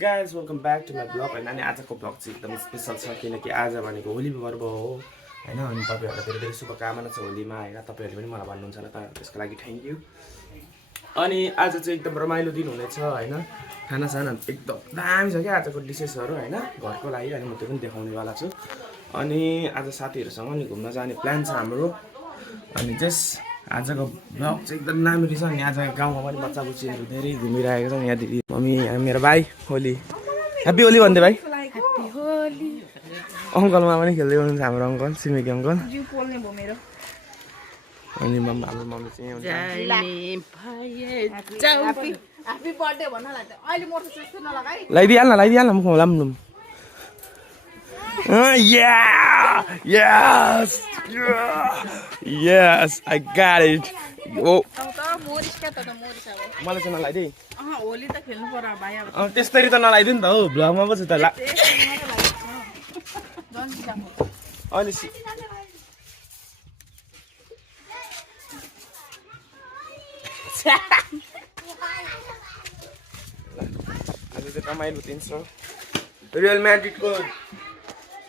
Guys welcome back to my blog होइन अनि आजको ब्लग चाहिँ एकदम स्पेसल छ किनकि आज भनेको होली पर्व हो होइन अनि तपाईँहरूलाई धेरै धेरै शुभकामना छ होलीमा होइन तपाईँहरूले पनि मलाई भन्नुहुन्छ होला त त्यसको लागि थ्याङ्क यू। अनि आज चाहिँ एकदम रमाइलो दिन हुनेछ होइन खानासाना एकदम दामी छ क्या आजको डिसेसहरू होइन घरको लागि अनि म त्यो पनि देखाउनेवाला छु। अनि आज साथीहरूसँग नि घुम्न जाने प्लान छ हाम्रो। अनि जस आजको ब्लग चाहिँ एकदम दामी रहेछ। अनि आज गाउँमा पनि बच्चा बुच्चीहरू धेरै घुमिरहेको छ यहाँ दिदी मम्मी मेरो भाइ होली ह्याप्पी होली भन्दै भाइ अङ्कलमा पनि खेल्दै हुनुहुन्छ हाम्रो अङ्कल छिमेकी अङ्कल। अनि हाम्रो मम्मी चाहिँ लगाइदिइहाल्न मुखमा लाम्नु Yes, I got it. Oh. मलाई चाहिँ नलाइदिए त्यस्तरी त नलाइदियो नि त हौ भ्लगमा पो छ त ला अनि आज चाहिँ रमाइलो दिन छ। रियल म्याड्रिडको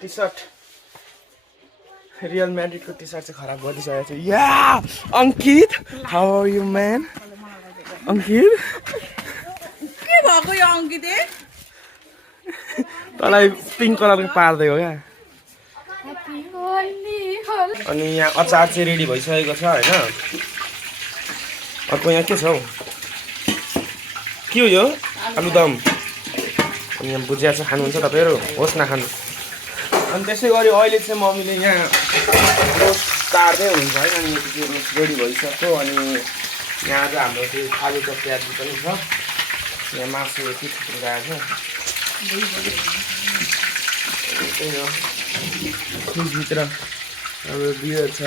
टी सर्ट चाहिँ खराब गरिसकेको छ। या अंकित हाउ आर यु म्यान? अंकित के भएको यो अंकित तँलाई पिङ्क कलरको पार्दै हो क्या। अनि यहाँ अचार चाहिँ रेडी भइसकेको छ होइन। अर्को यहाँ के छ हौ के हो यो आलुदम। अनि यहाँ भुजिया चाहिँ खानुहुन्छ तपाईँहरू होस् नखानु। अनि त्यसै गरी अहिले चाहिँ मम्मीले यहाँ रोस्ट तार्दै हुनुहुन्छ है। अनि यो चाहिँ रोस्ट रेडी भइसक्यो। अनि यहाँ चाहिँ हाम्रो चाहिँ आलु चप प्याज पनि छ। यहाँ मासु यति थुप्रिरहेको छ। त्यही हो फ्रिजभित्र अब बियर छ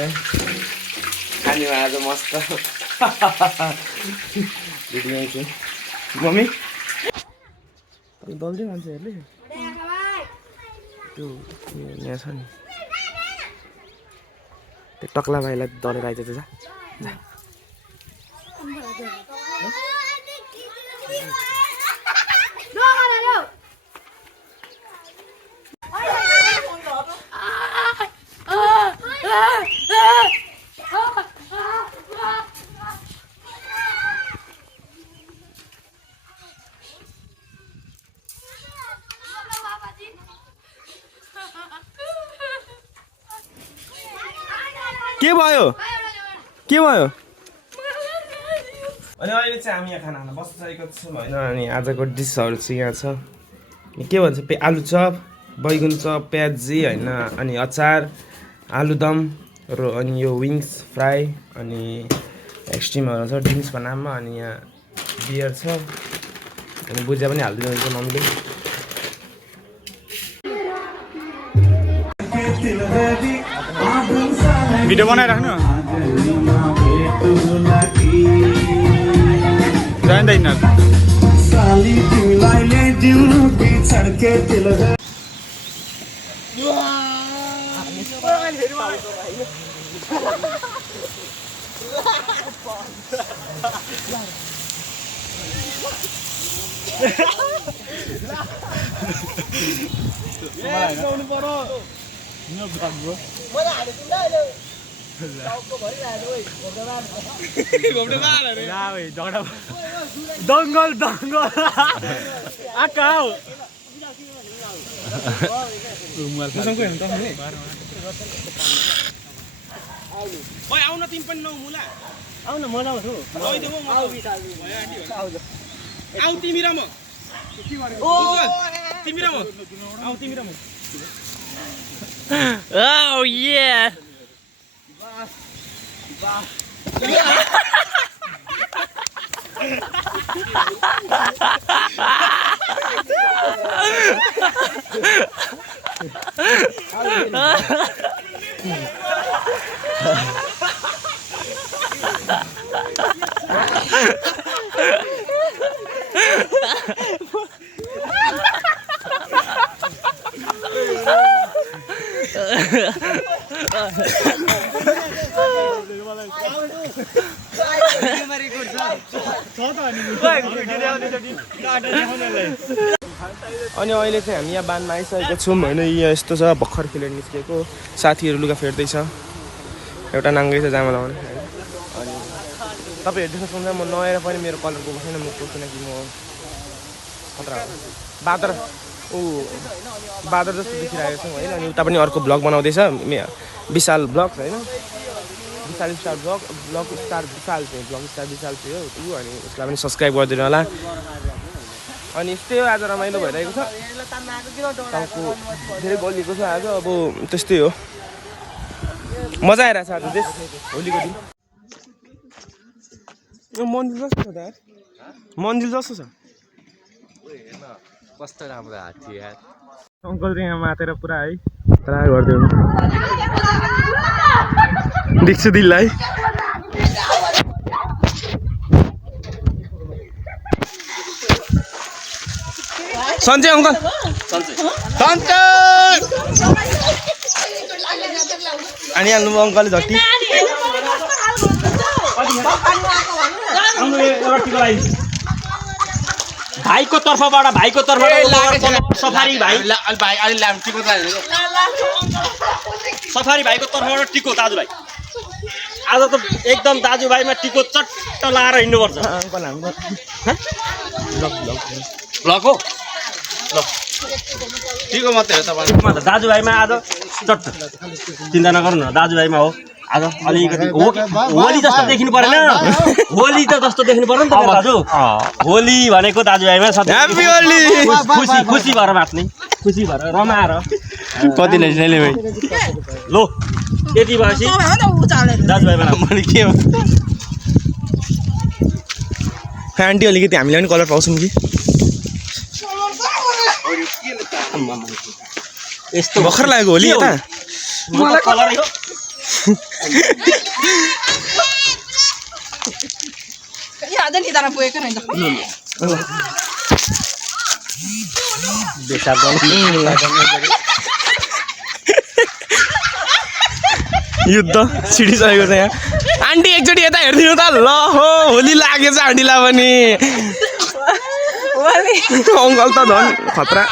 खाने आज मस्त भिडियो चाहिँ मम्मी दल्दै मान्छेहरूले त्यो यहाँ छ नि त्यो टक्ला भाइलाई दलेर आइज जा के भयो अनि अहिले चाहिँ हामी यहाँ खाना खान बसिसकेको छौँ होइन। अनि आजको डिसहरू चाहिँ यहाँ छ के भन्छ आलु चप बैगुन चप प्याजी होइन अनि अचार आलुदम र अनि यो विङ्स फ्राई अनि एक्सट्रिमहरू छ ड्रिङ्क्सको नाममा। अनि यहाँ बियर छ अनि भुजिया पनि हालिदिनु हुन्छ मम्मीले। भिडियो बनाइराख्नु जान्दैन दङ्गल आका आउन तिमी पनि नौ मुला आउन म लाउँछु आउ तिमी र म Oh yeah. छ त अनि अनि अहिले चाहिँ हामी यहाँ बानमा आइसकेको छौँ होइन यहाँ यस्तो छ भर्खर खेलेर निस्केको साथीहरू लुगा फेर्दैछ एउटा नाङ्गै छ जामा लाउने अनि तपाईँहरू देख्न सक्नुहुन्छ म नआएर पनि मेरो कलर गएको छैन मुखको किनकि म खतरा बादर बादर जस्तो देखिरहेको छौँ होइन अनि उता पनि अर्को भ्लग बनाउँदैछ विशाल भ्लग होइन विशाल स्टार भ्लग स्टार विशाल चाहिँ भ्लग स्टार विशाल चाहिँ हो ऊ अनि उसलाई पनि सब्सक्राइब गरिदिनु होला अनि यस्तै हो आज रमाइलो भइरहेको छ टाउको धेरै गलिएको छ आज अब त्यस्तै हो मजा आइरहेछ आज देश होलीको दिन मन्दिर जस्तो छ त मन्दिर जस्तो छ कस्तो राम्रो हात्ती यार अङ्कल चाहिँ यहाँ मातेर पुरा है ट्राई गरिदियो देख्छु दिललाई सन्चै अङ्कल हानिहाल्नु भयो अङ्कलले झट्टी भाइको तर्फबाट सफारी भाइ सफारी भाइको तर्फबाट टिको दाजुभाइ आज त एकदम दाजुभाइमा टिको चट्ट लाएर हिँड्नुपर्छ अङ्कल हाम्रो ब्लक हो टिको मात्रै हो तपाईँ दाजुभाइमा आज चट्ट चिन्ता नगर्नु न दाजुभाइमा हो आज अलिकति होली जस्तो देखिनु परेन होली त जस्तो देख्नु पर्यो नि त दाजु होली भनेको दाजुभाइमा ह्याप्पी होली खुसी खुसी भएर बाँच्ने खुसी भएर रमाएर कति ल्याइले भाइ लो यति भएपछि दाजुभाइमा के हो आन्टी अलिकति हामीले पनि कलर पाउँछौँ कि यस्तो भर्खर लागेको होली यता कलरै हो युद्ध छिडिसकेको छ यहाँ आन्टी एकचोटि यता हेरिदिनु त ल हो होली लागेछ आन्टीलाई पनि अङ्कल त झन् खतरा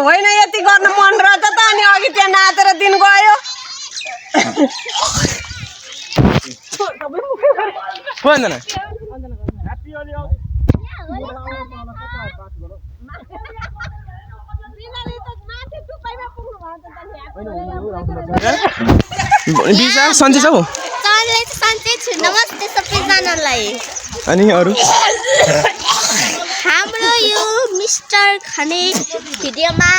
होइन यति गर्न मन रहेछ त अनि अघि त्यहाँ नाचेर दिन गयो वन्दना बिसा सन्चै छौ नमस्ते सबैजनालाई अनि अरू हाम्रो यो मिस्टर खने भिडियोमा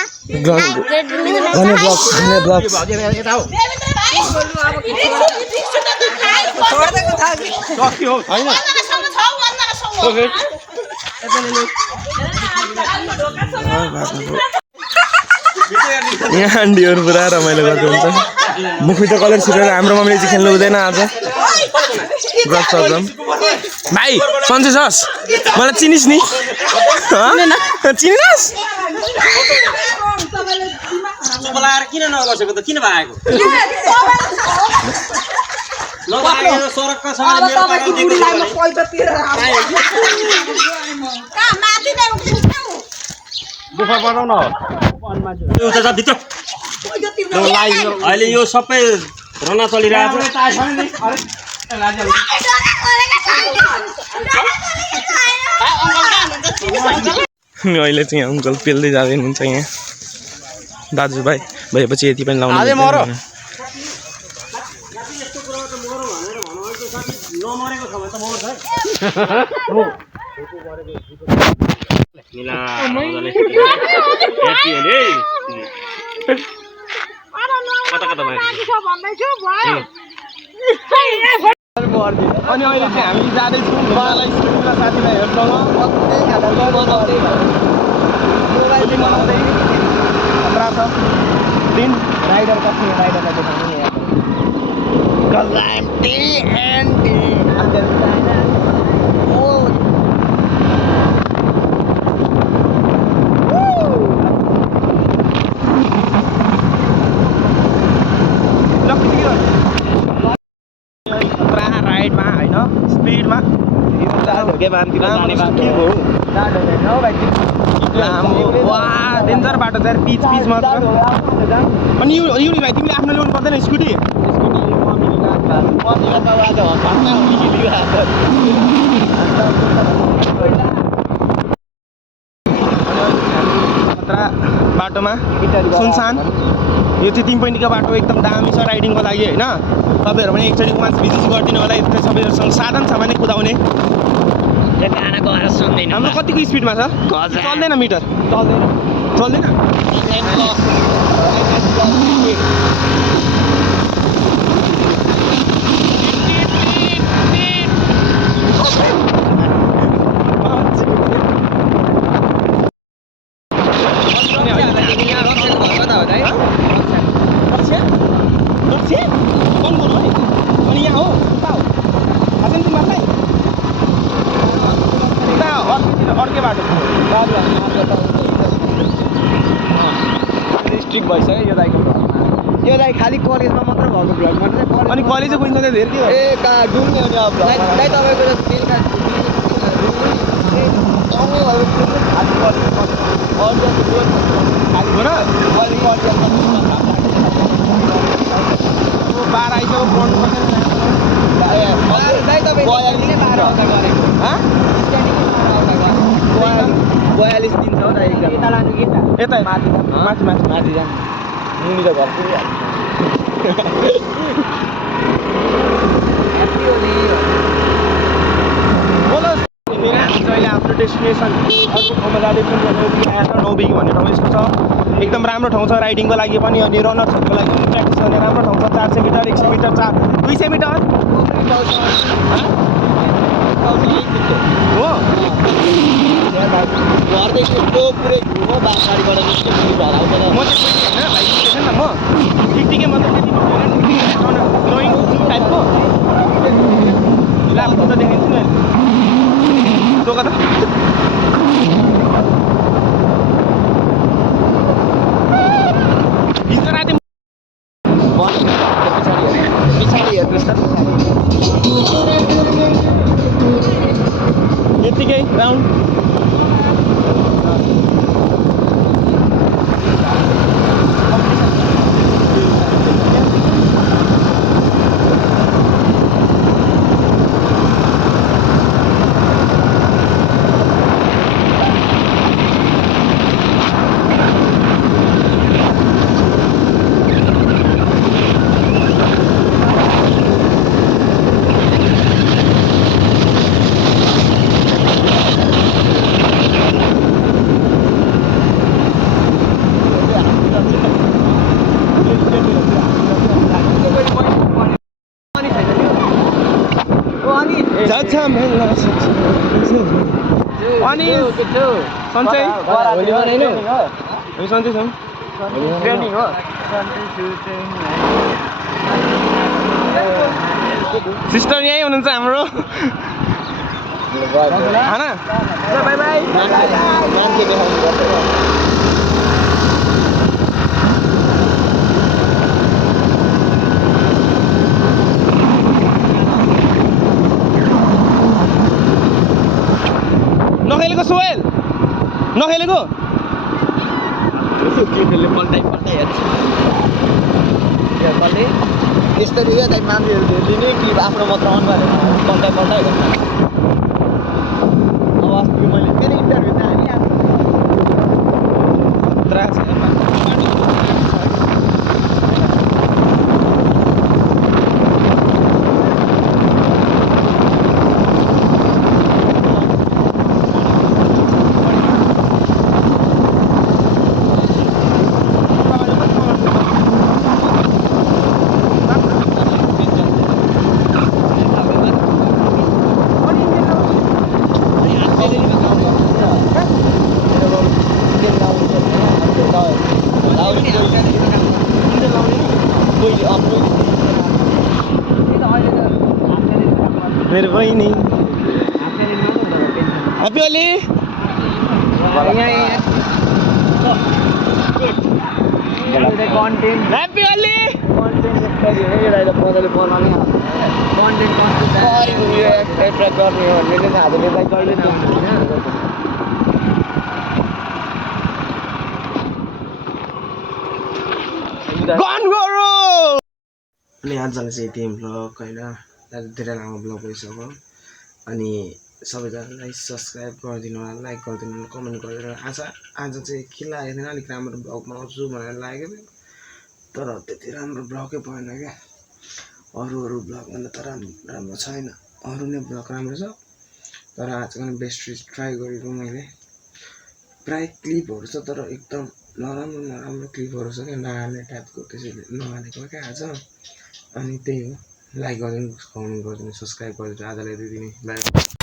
यहाँ आन्टीहरू पुरा रमाइलो गर्दै हुन्छ मुखी त कलर छिरेर हाम्रो मम्मीले चाहिँ खेल्नु हुँदैन आज गफ प्रब्लम भाइ सन्चै छस् मलाई चिनिस् नि चिनिस् बोलाएर किन नबसेको त किन भागेको नभागेको सडकका सँगले मेरो पाटो गुफा बनाउन उता भित्र अहिले यो सबै रना चलिरहेको छ अहिले चाहिँ अङ्कल पेल्दै जाँदै हुनुहुन्छ यहाँ दाजुभाइ भएपछि यति पनि लाउनु नमरेको छ भने त मर्छ कता कता अनि अहिले चाहिँ हामी जाँदैछौँ हिमालय स्कुलका साथीभाइहरूसँग मनाउँदै खतरा छ दिन राइडर कति राइडरलाई देखाउनु यहाँ राइडमा होइन स्पिडमा ढोके बाँधतिर जाने बाँकी हो वा डेन्जर बाटो छ यार पिच मात्र अनि यो भाइ तिमीले आफ्नो ल्याउनु पर्दैन स्कुटी बाटोमा सुनसान यो चाहिँ 3 पोइन्टको बाटो एकदम दामी छ राइडिङको लागि होइन तपाईँहरू पनि एकचोटि उहाँ भिजिट गरिदिनु होला यस्तो सबैहरूसँग साधन छ भने कुदाउने हाम्रो कतिको स्पिडमा छ चल्दैन मिटर चल्दैन अनि यहाँ हो अर्कै बाटो स्ट्रिक्ट भइसक्यो यो दाइको यो दाइ खालि कलेजमा मात्र भएको भ्लग मात्रै अनि कलेजै गइन्छ त धेरै के हो ए कहाँ डुल्ने हो नि अब दाइ तपाईँको त बेलुका बाह्र आइसक्यो पढ्नु पर्छ दाइ तपाईँ 42 दिन छ दाइ एकदम यता माथि जानु मुनि त घर पुगिहाल्छ अहिले आफ्नो डेस्टिनेसन अर्को ठाउँमा जाँदैछौँ नौबिघी भन्ने ठाउँ यस्तो छ एकदम राम्रो ठाउँ छ राइडिङको लागि पनि अनि रनर्सहरूको लागि पनि प्र्याक्टिस गर्ने राम्रो ठाउँ छ 400 मिटर 100 मिटर 200 मिटर हो घरदेखि पुरै घुमो बाँसबारीबाट निस्क्यो मुनि घर आउँछ म चाहिँ होइन भाइ थिएन नि त म ठिकै मतलब ग्रोइङ टाइपको लाभ त देखाइन्छु नि टोका त हिजो राति पछाडि हेर्नुहोस् त यतिकै राउन्ड अनि सन्चै हामी सन्चै छौँ ट्रेनिङ हो सिस्टर यहीँ हुनुहुन्छ हाम्रो खाना बाई बाई नखेलेको सोहेल नखेलेको पल्टाइ हेर्छ यस्तरी क्या दाइ मान्छेहरू हेरिदिने क्लिप आफ्नो मात्र अन गरेर पल्टाइ गर्छ अब अस्ति मैले फेरि इन्टरभ्यू त हालिहाल्छु मेरो बहिनी Happy Oli Happy Oli content गर्ने हो भने चाहिँ हामीले कहिले गन गरो अनि आजलाई चाहिँ यति ब्लग होइन धेरै लामो ब्लग भइसक्यो अनि सबैजनालाई सब्सक्राइब गरिदिनु होला लाइक गरिदिनु होला कमेन्ट गरिदिनु होला आज चाहिँ के लागेको थिएन अलिक राम्रो ब्लग बनाउँछु भनेर लागेको थियो तर त्यति राम्रो ब्लगै भएन क्या अरू ब्लगभन्दा त राम्रो छैन अरू नै ब्लग राम्रो छ तर आजको पनि बेस्ट ट्राई गरेको मैले प्रायः क्लिपहरू छ तर एकदम नराम्रो क्लिपहरू छ क्या नहाल्ने टाइपको त्यसैले नहालेको क्या आज अनि त्यही हो लाइक गरिदिनु कमेन्ट गरिदिनु सब्सक्राइब गरिदिनु आजलाई दिदी बाई